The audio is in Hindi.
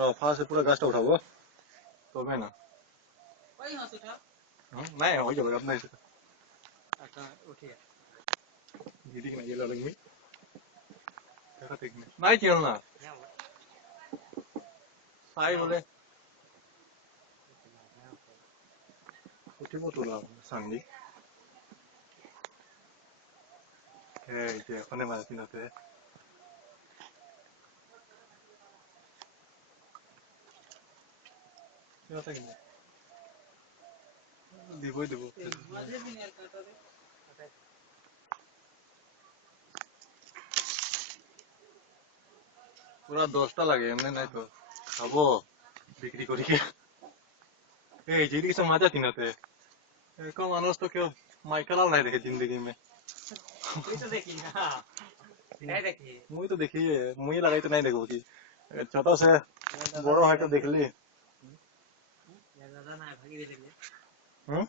फास्ट से पूरा गाछটা উঠাবো তবে না ওই হাসু উঠাও নাই হয়ে যাবে আপনার আচ্ছা উঠিয়ে দিদি না গেল লাগবে দেখা ঠিক না নাই কেন না সাই বলে উঠিব তোলা সান্দি এই যে ওখানে মারছি নাতে কেন থাকে না দিবই দেব মাঝে দিন আর কাটা দে পুরা 10টা লাগে এমনি নাই তো খাবো বিক্রি করি কে এই যেদিকে সব মজা তিনাতে এরকম মানুষ তো কেউ মাইকেলাল নাই দেখে जिंदगी में তুই তো দেখি না নাই দেখি मुई तो देखी है मुई लगाई तो नहीं देखो कि छोटा से बड़ो है तो देख ली দাদা না ভাগি দিলে हम्म